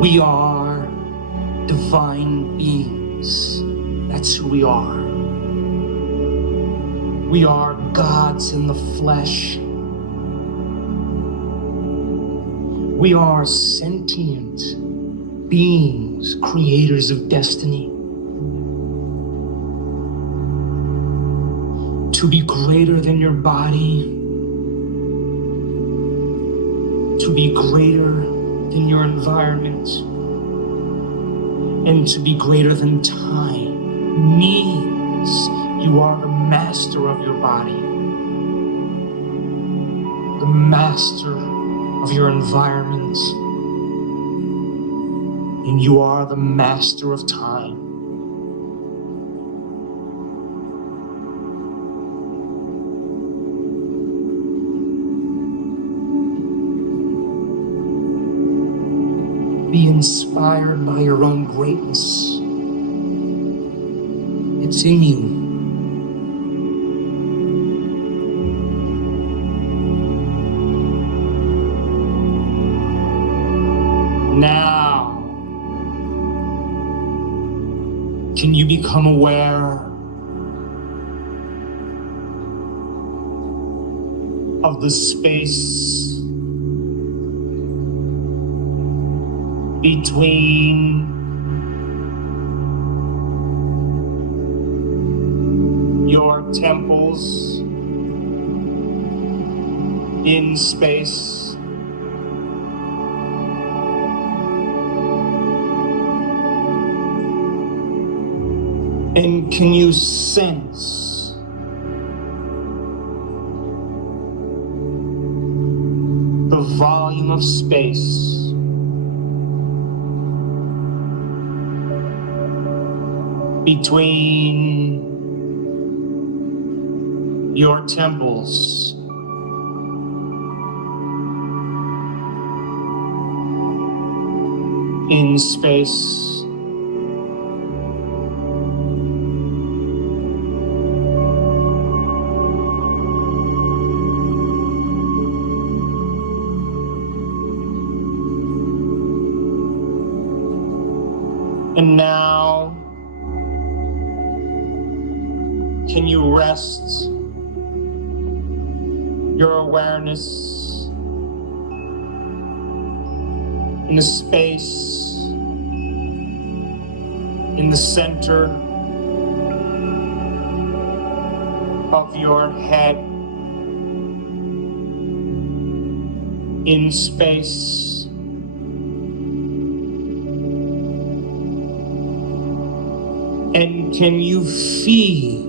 We are divine beings. That's who we are. We are gods in the flesh. We are sentient beings, creators of destiny. To be greater than your body, to be greater than your environment, and to be greater than time means you are the master of your body, the master of your environment, and you are the master of time. Be inspired by your own greatness. It's in you. Now, can you become aware of the space between your temples in space? And can you sense the volume of space between your temples in space? And now, can you rest your awareness in the space in the center of your head, in space? And can you feel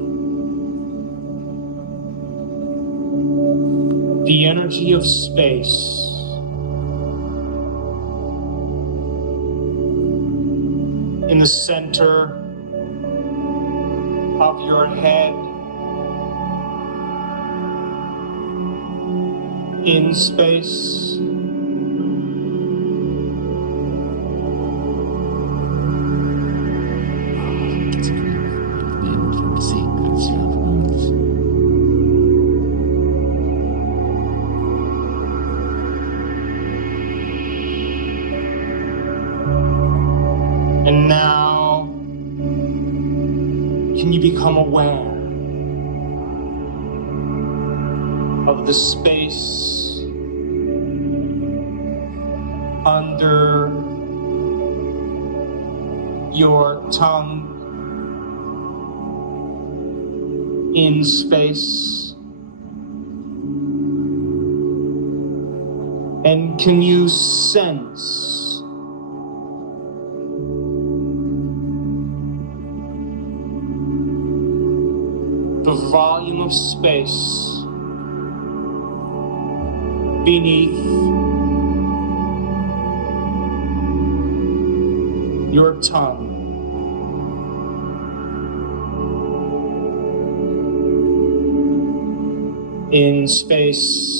the energy of space in the center of your head, in space? And now, can you become aware of the space under your tongue, in space? And can you sense the volume of space beneath your tongue? In space.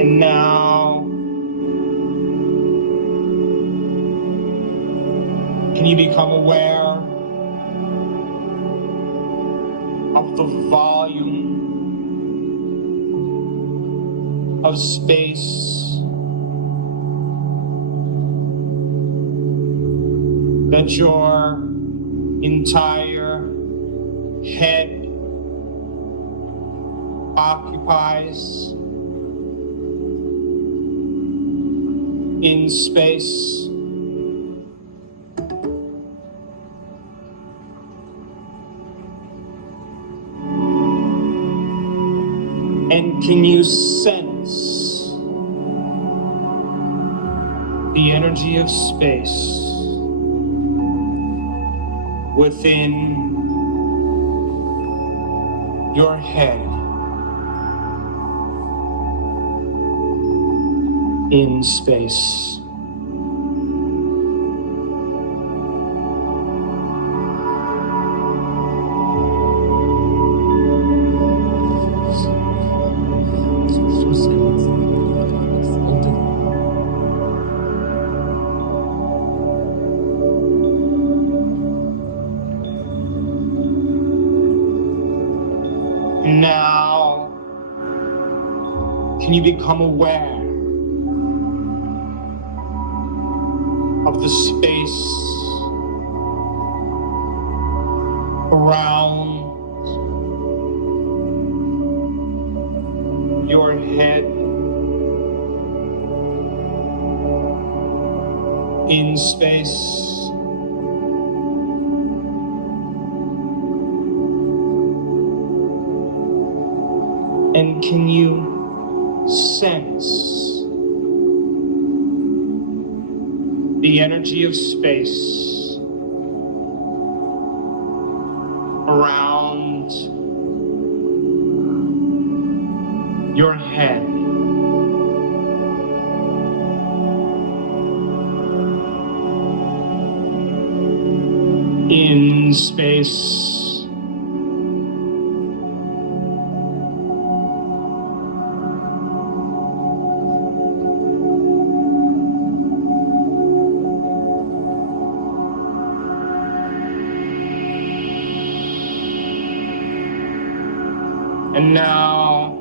And now, can you become aware of the volume of space that your entire head occupies in space? And can you sense the energy of space within your head in space? Now, can you become aware of the space around your head in space? And can you sense the energy of space around your head in space? And now,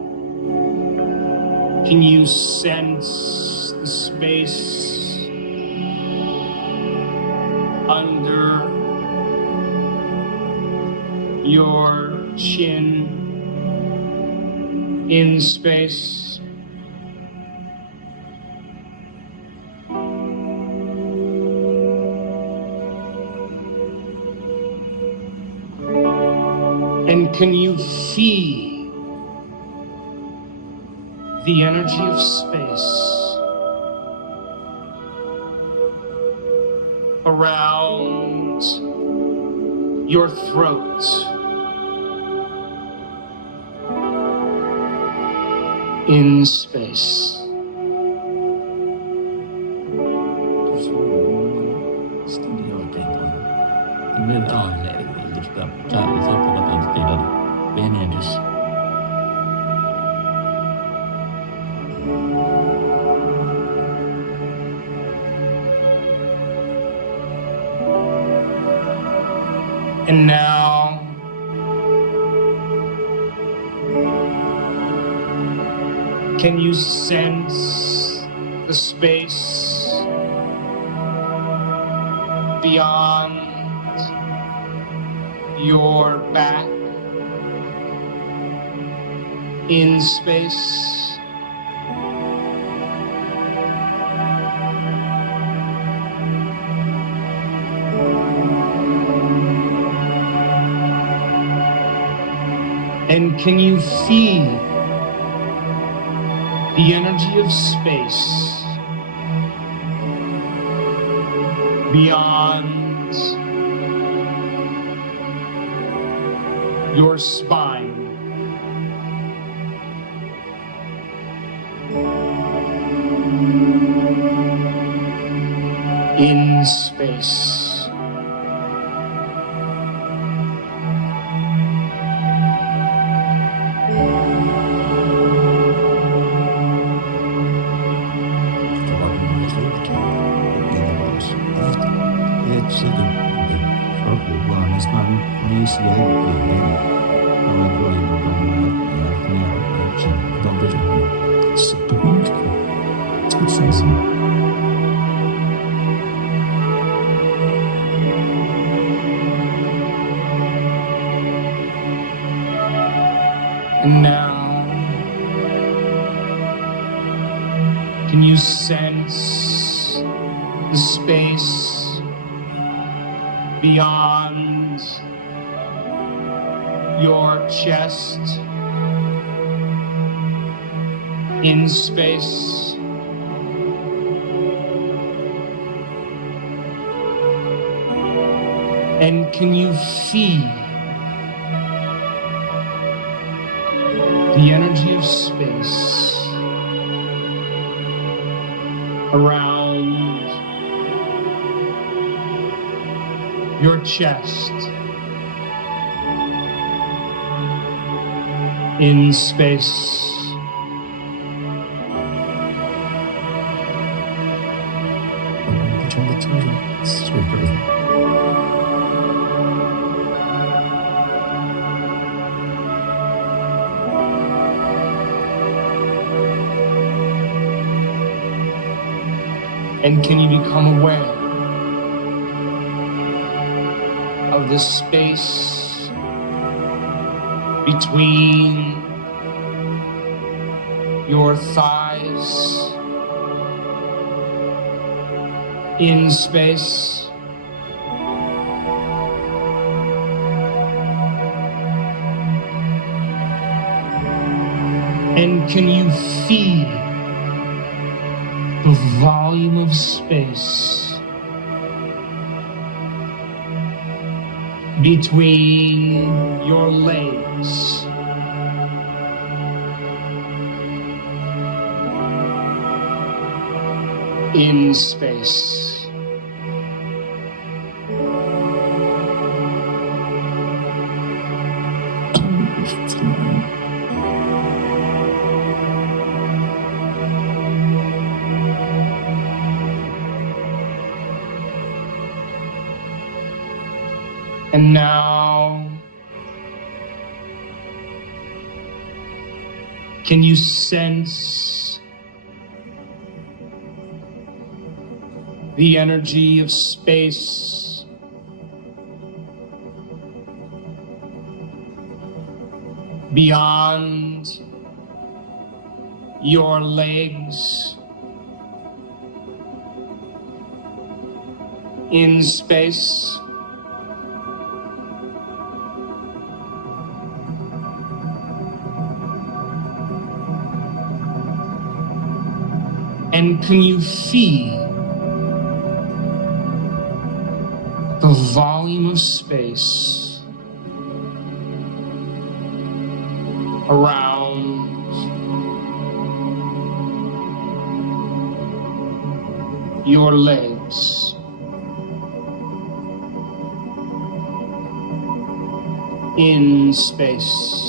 can you sense the space under your chin in space? And can you feel the energy of space around your throat in space? And now, can you sense the space beyond your back in space? And can you feel the energy of space beyond your spine in space? processing. And now, can you sense the space beyond your chest, in space? And can you feel the energy of space around your chest, in space? And can you become aware of the space between your thighs, in space? And can you feel the volume of space between your legs, in space? And now, can you sense the energy of space beyond your legs, in space? And can you feel the volume of space around your legs, in space?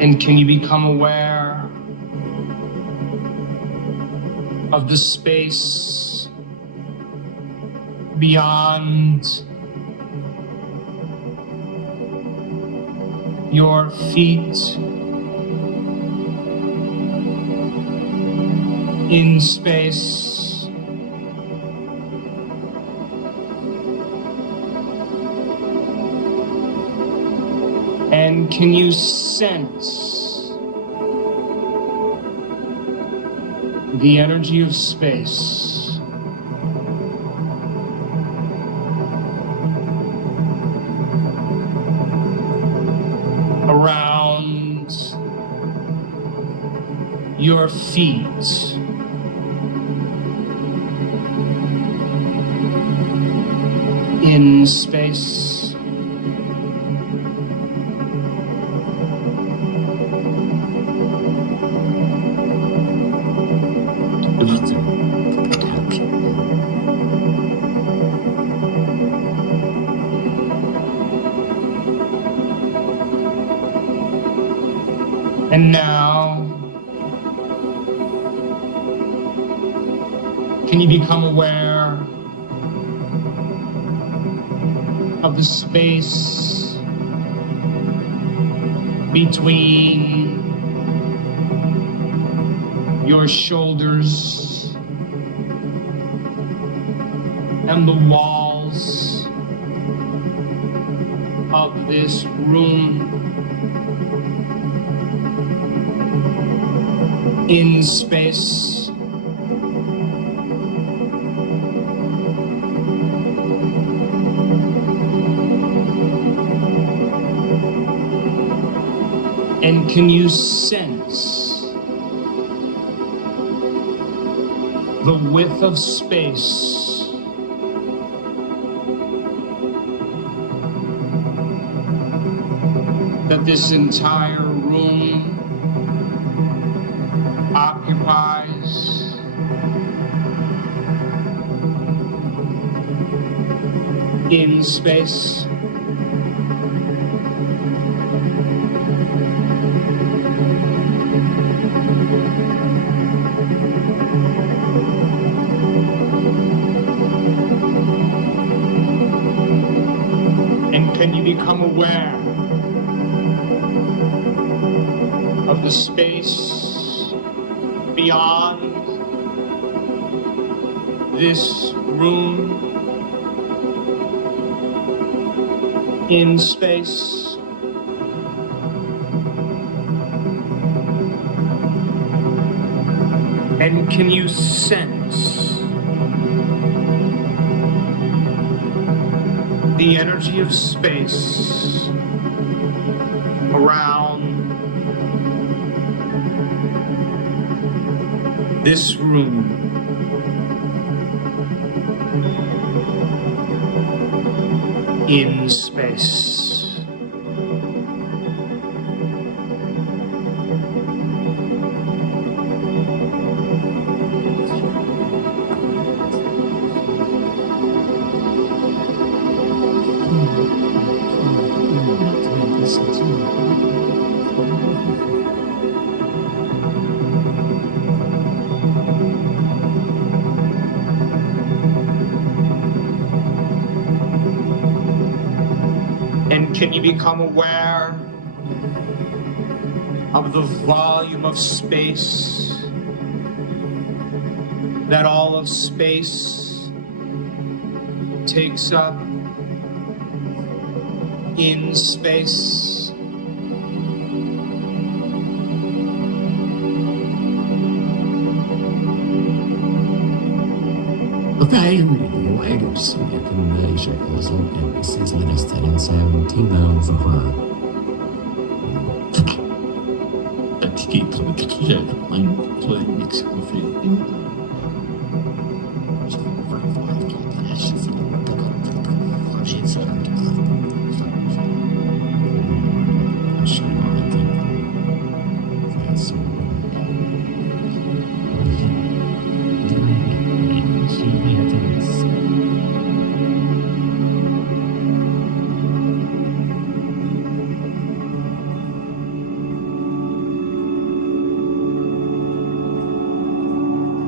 And can you become aware of the space beyond your feet, in space? And can you sense the energy of space around your feet, in space? And now, can you become aware of the space between your shoulders and the walls of this room? In space, and can you sense the width of space that this entire room occupies? In space, and can you become aware of the space beyond this room? In space, and can you sense the energy of space around this room? In space. And can you become aware of the volume of space that all of space takes up? In space, Veilig eiersen meisje en sinds ministeren zijn 10 over haar. Dat geht mit mein kleinen nichts gefühlt.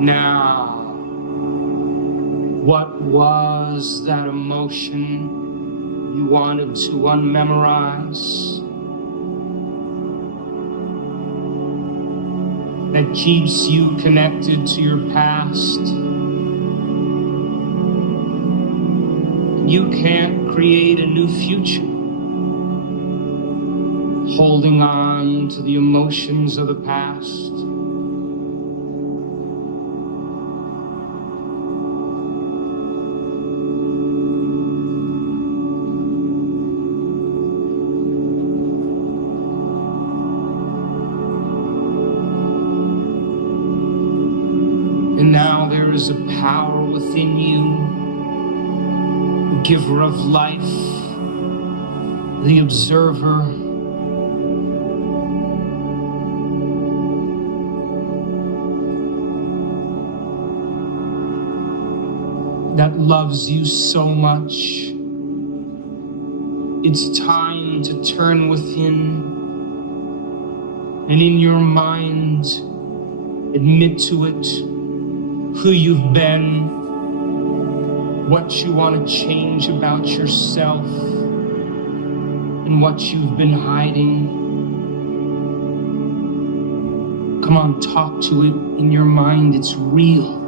now, what was that emotion you wanted to unmemorize that keeps you connected to your past? You can't create a new future holding on to the emotions of the past. And now there is a power within you, the giver of life, the observer, that loves you so much. It's time to turn within And in your mind, admit to it who you've been, what you want to change about yourself, and what you've been hiding. Come on, talk to it in your mind. It's real.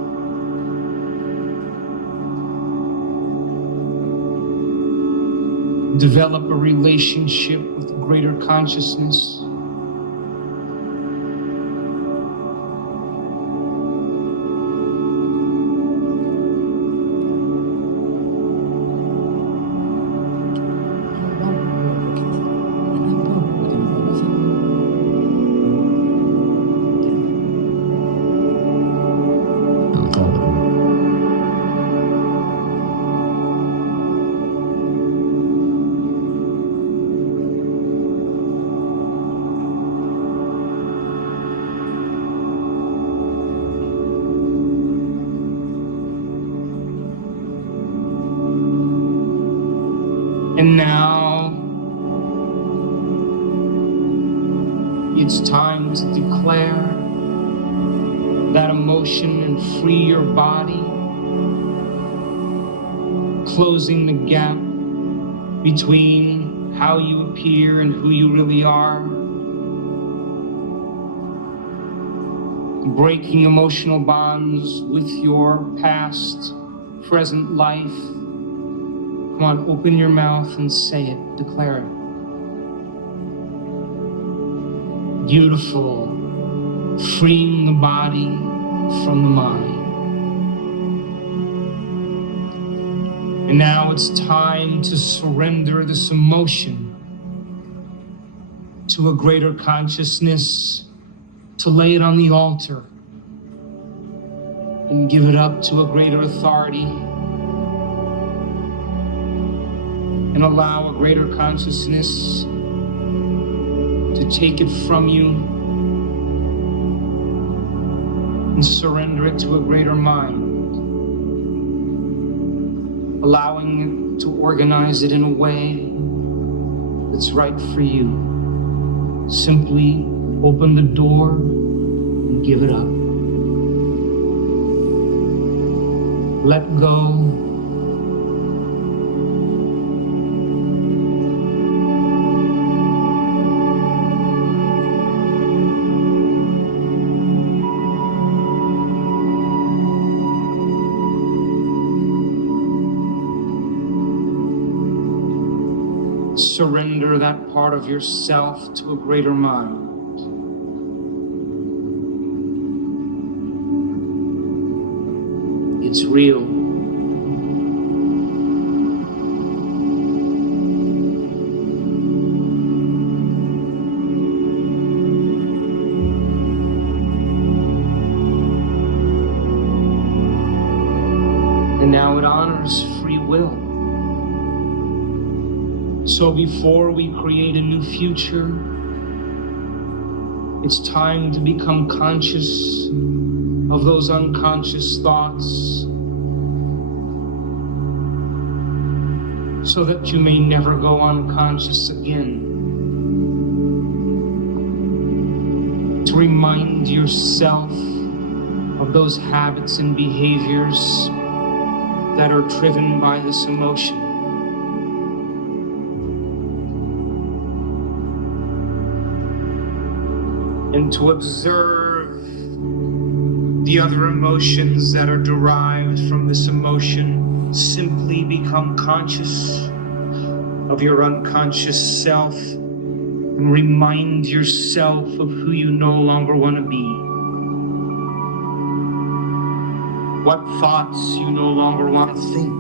Develop a relationship with greater consciousness. And now it's time to declare that emotion and free your body, closing the gap between how you appear and who you really are, breaking emotional bonds with your past, present life. Come on, open your mouth and say it, declare it. Beautiful, freeing the body from the mind. And now it's time to surrender this emotion to a greater consciousness, to lay it on the altar and give it up to a greater authority. And allow a greater consciousness to take it from you and surrender it to a greater mind, allowing it to organize it in a way that's right for you. Simply open the door and give it up. Let go. Surrender that part of yourself to a greater mind. It's real. And now it honors free will. So before we create a new future, it's time to become conscious of those unconscious thoughts so that you may never go unconscious again. To remind yourself of those habits and behaviors that are driven by this emotion. And to observe the other emotions that are derived from this emotion. Simply become conscious of your unconscious self and remind yourself of who you no longer want to be. What thoughts you no longer want to think.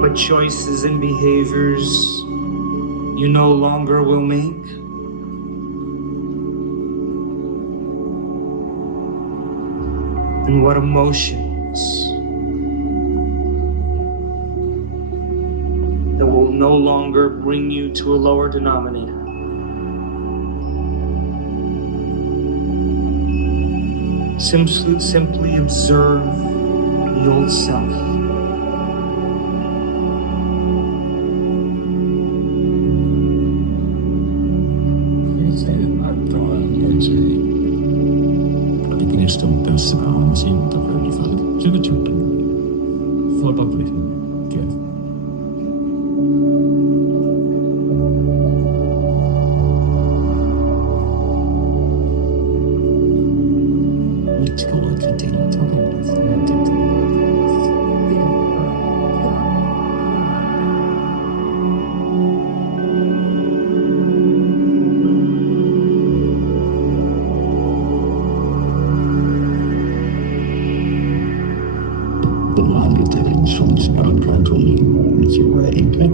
What choices and behaviors you no longer will make. And what emotions that will no longer bring you to a lower denominator. Simply observe the old self.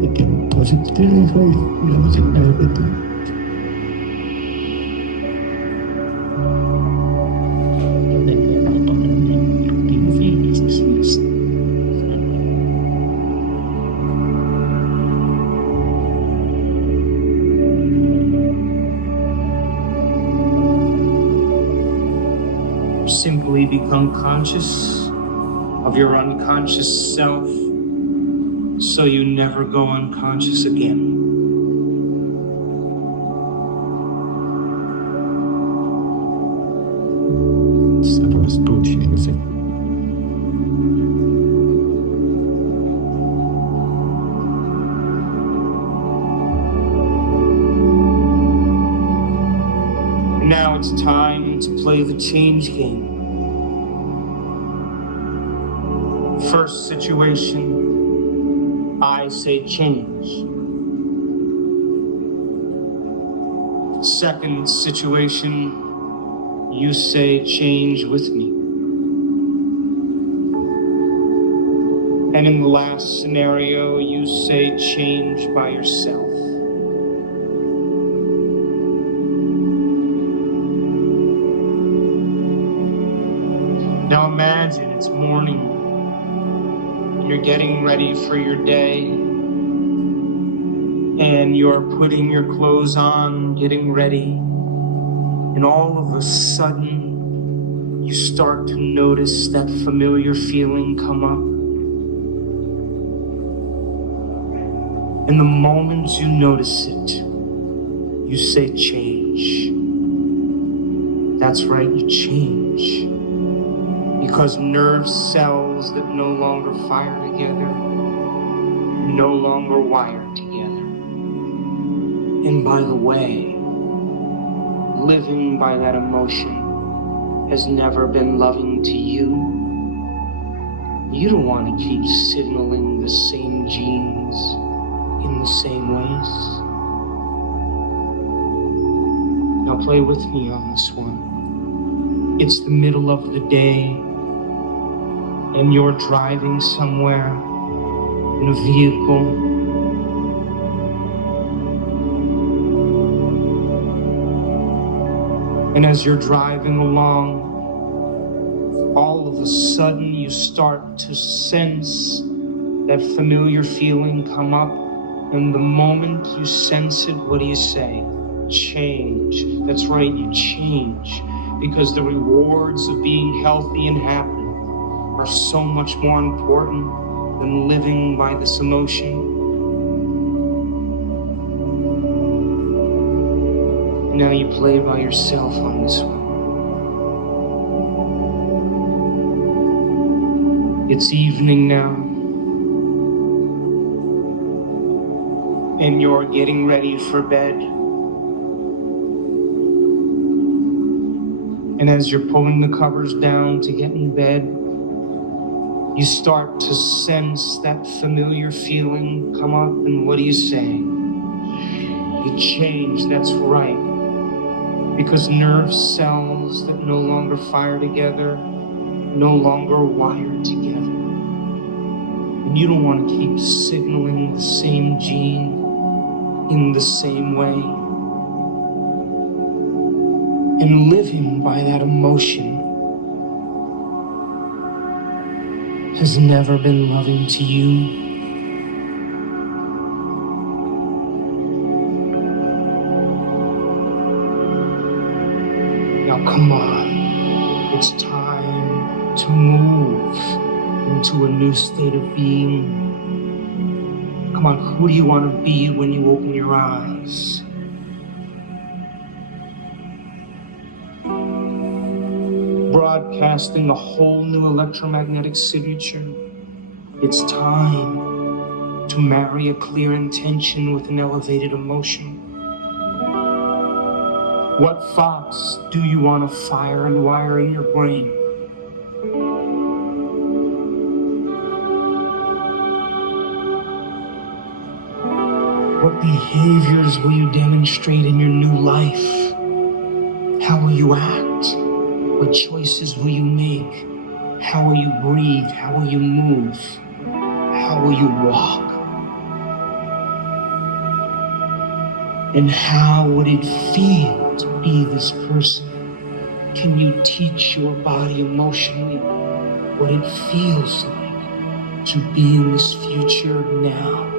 bikin positif lagi, udah makin banyak itu. Simply become conscious of your unconscious self so you never go unconscious again. Setelah ini sih. Now it's time to play the change game. First situation, I say change. Second situation, you say change with me. And in the last scenario, you say change by yourself. Now imagine it's morning and you're getting ready for your day and you're putting your clothes on, getting ready, and all of a sudden you start to notice that familiar feeling come up. And the moment you notice it, you say change. That's right, you change. Because nerve cells that no longer fire together, no longer wire together. And by the way, living by that emotion has never been loving to you. You don't want to keep signaling the same genes in the same ways. Now play with me on this one. It's the middle of the day, and you're driving somewhere in a vehicle. And as you're driving along, all of a sudden you start to sense that familiar feeling come up. And the moment you sense it, what do you say? Change. That's right, you change. Because the rewards of being healthy and happy are so much more important than living by this emotion. Now you play by yourself on this one. It's evening now, and you're getting ready for bed. And as you're pulling the covers down to get in bed, you start to sense that familiar feeling come up, and what do you say? You change, that's right. Because nerve cells that no longer fire together, no longer wire together. And you don't want to keep signaling the same gene in the same way. And living by that emotion has never been loving to you. Now come on, it's time to move into a new state of being. Come on, who do you want to be when you open your eyes? Broadcasting a whole new electromagnetic signature. It's time to marry a clear intention with an elevated emotion. What thoughts do you want to fire and wire in your brain? What behaviors will you demonstrate in your new life? How will you act? What choices will you make? How will you breathe? How will you move? How will you walk? And how would it feel to be this person? Can you teach your body emotionally what it feels like to be in this future now?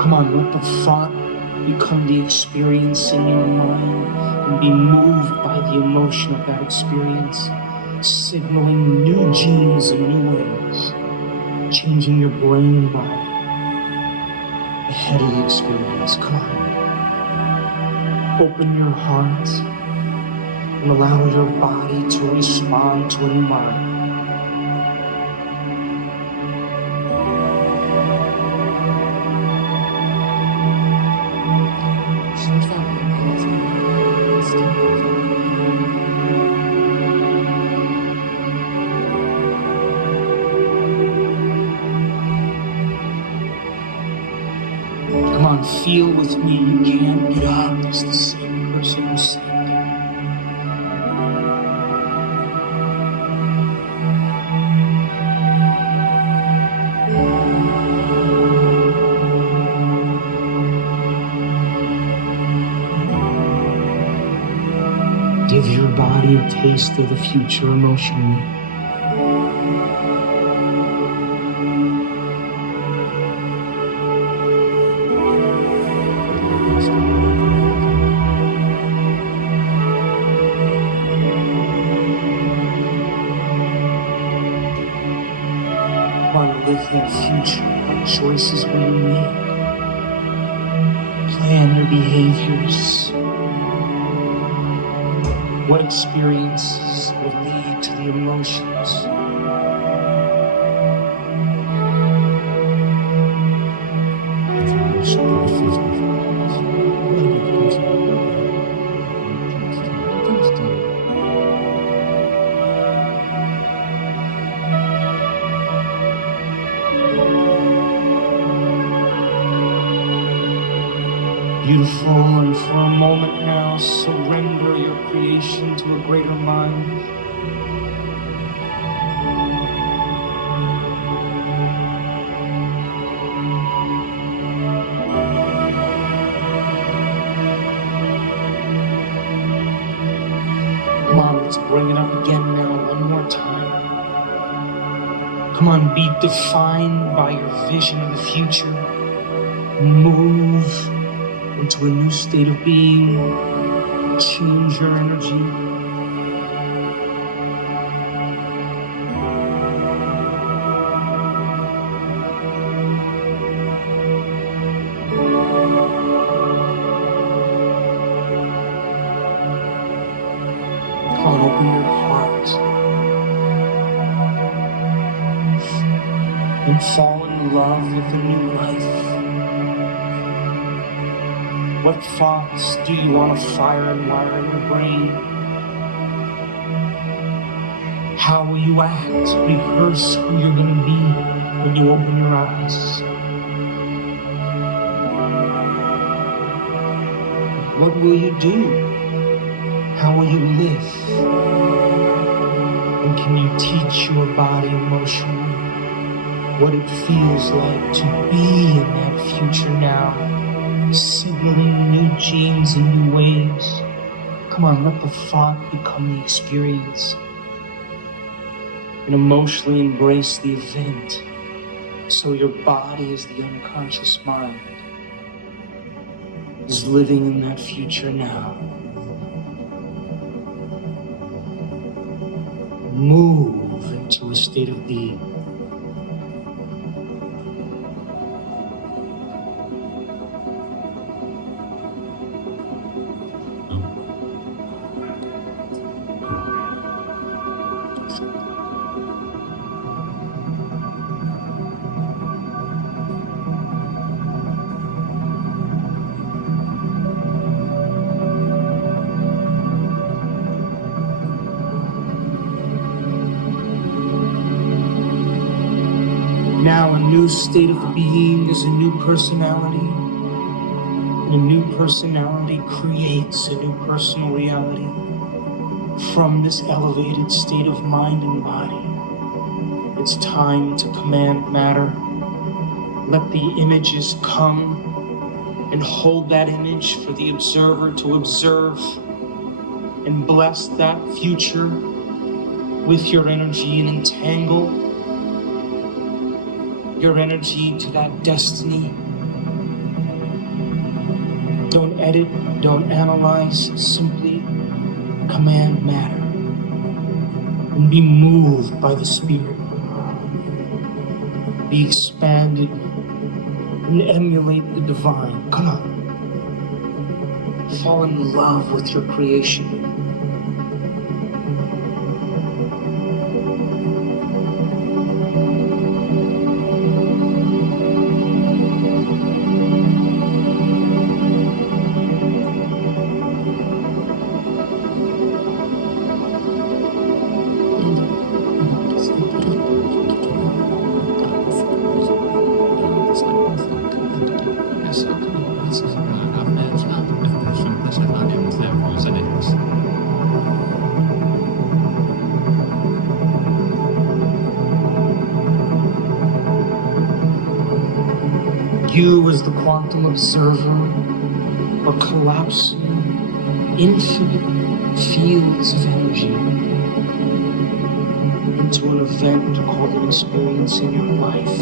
Come on, let the thought become the experience in your mind and be moved by the emotion of that experience, signaling new genes in new ways, changing your brain and body ahead of the experience. Come on. Open your heart and allow your body to respond to an environment. Come on, feel with me. You can't get up. It's the same person who's saying it. Give your body a taste of the future emotionally. Come on, live that future. What choices will you make? Plan your behaviors. What experiences will lead to the emotions? Beautiful, and for a moment now, surrender your creation to a greater mind. Come on, let's bring it up again now, one more time. Come on, be defined by your vision of the future. Move into a new state of being. Change your energy. Come on, open your heart and fall in love with a new life. What thoughts do you want to fire and wire in your brain? How will you act? Rehearse who you're going to be when you open your eyes. What will you do? How will you live? And can you teach your body emotionally what it feels like to be in that future now? Signaling new genes in new ways. Come on, let the thought become the experience. And emotionally embrace the event. So your body is the unconscious mind. Is living in that future now. Move into a state of being. Now a new state of being is a new personality. And a new personality creates a new personal reality. From this elevated state of mind and body, it's time to command matter. Let the images come and hold that image for the observer to observe and bless that future with your energy and entangle your energy to that destiny. Don't edit, don't analyze, simply command matter and be moved by the Spirit. Be expanded and emulate the divine. Come on. Fall in love with your creation. You as the quantum observer are collapsing infinite fields of energy into an event called an experience in your life.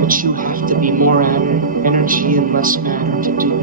But you have to be more energy and less matter to do it.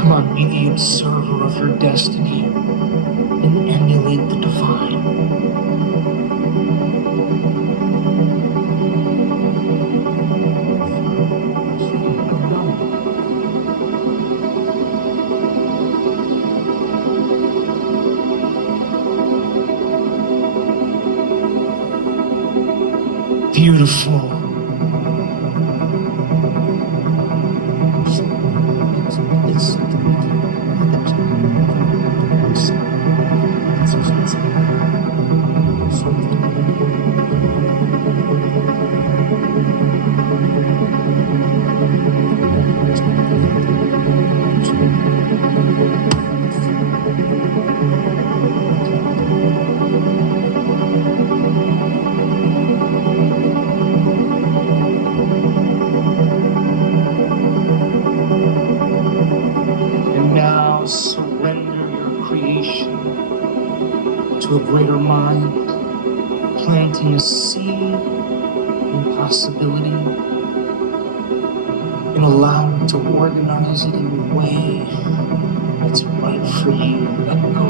Come on, be the observer of your destiny and emulate the divine. Beautiful. Surrender your creation to a greater mind, planting a seed in possibility and allow it to organize it in a way that's right for you. Let go.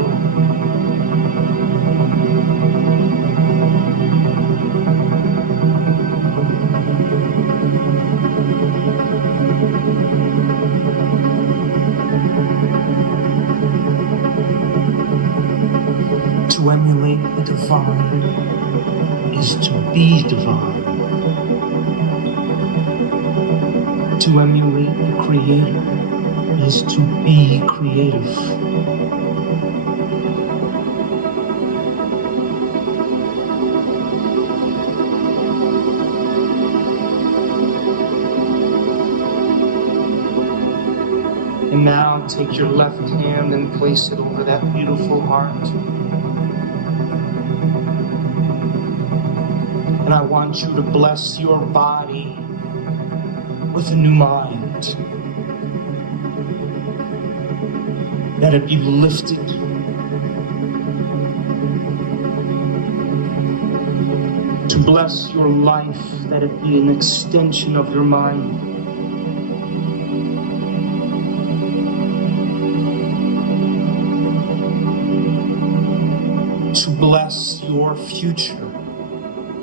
To emulate the divine is to be divine. To emulate the creator is to be creative. And now take your left hand and place it over that beautiful heart. And I want you to bless your body with a new mind. That it be lifted. To bless your life, that it be an extension of your mind. To bless your future,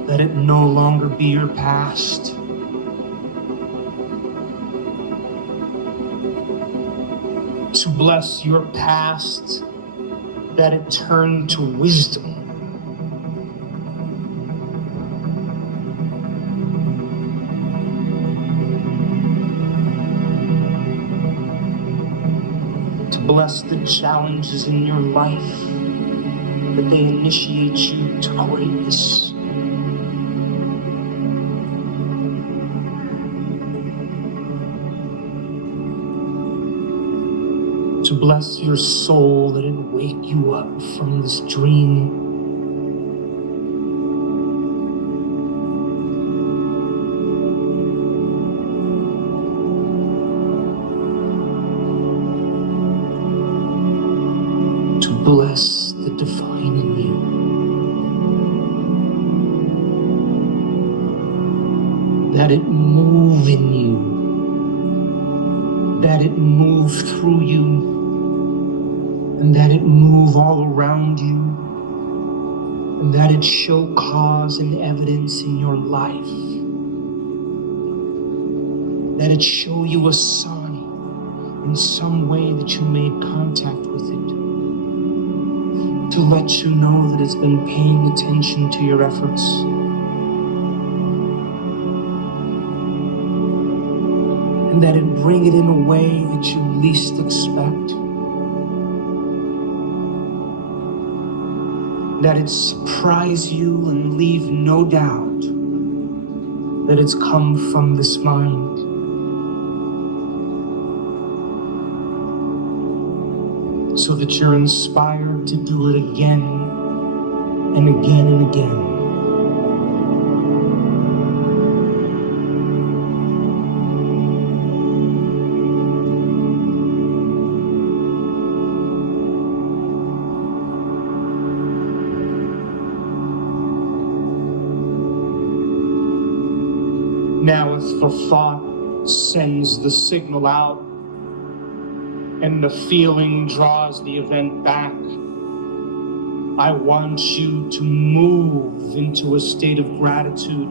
that it no longer be your past. to bless your past, that it turn to wisdom. To bless the challenges in your life, that they initiate you to greatness. To bless your soul, that it wake you up from this dream. To bless the divine in you. That it move in you. That it move through you. And that it move all around you, and that it show cause and evidence in your life, that it show you a sign in some way that you made contact with it, to let you know that it's been paying attention to your efforts. And that it bring it in a way that you least expect. That it surprise you and leave no doubt that it's come from this mind. So that you're inspired to do it again and again and again. Now if the thought sends the signal out and the feeling draws the event back, I want you to move into a state of gratitude.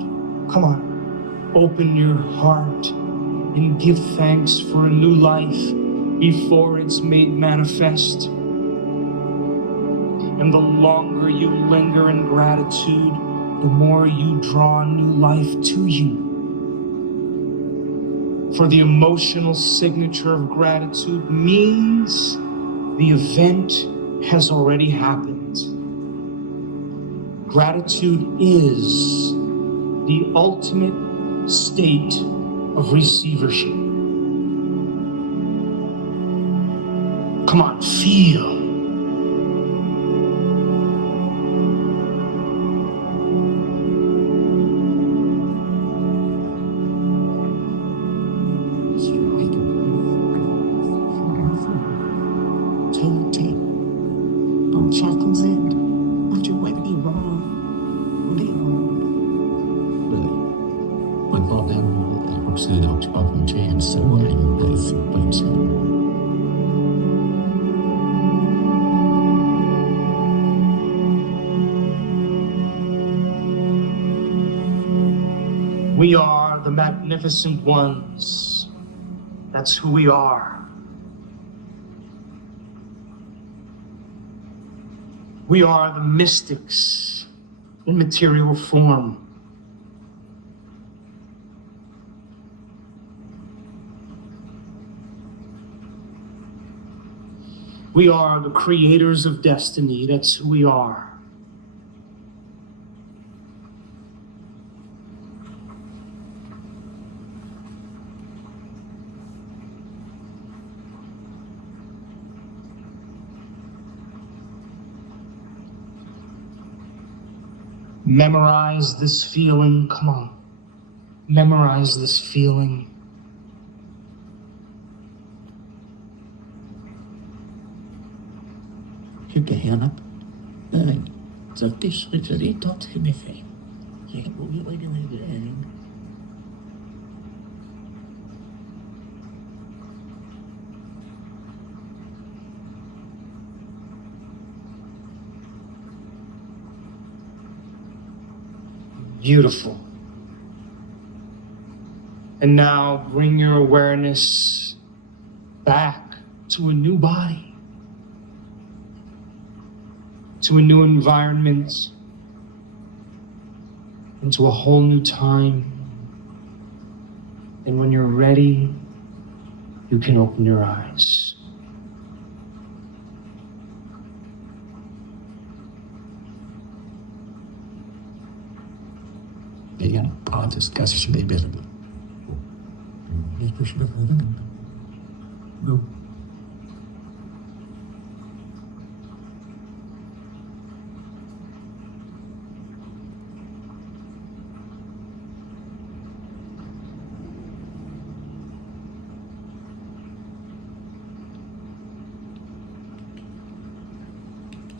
Come on, open your heart and give thanks for a new life before it's made manifest. And the longer you linger in gratitude, the more you draw new life to you. For the emotional signature of gratitude means the event has already happened. Gratitude is the ultimate state of receivership. Come on, feel. We are the magnificent ones. That's who we are. We are the mystics in material form. We are the creators of destiny. That's who we are. Memorize this feeling. Come on. Memorize this feeling. Keep your hand up. Så det slutter litt til meg feil. Jeg må jo ikke legge det inn. Beautiful. And now bring your awareness back to a new body, to a new environment, into a whole new time. And when you're ready, you can open your eyes. Igen, prates kas iš bebėra. Reikia šitą kalbą. Daug.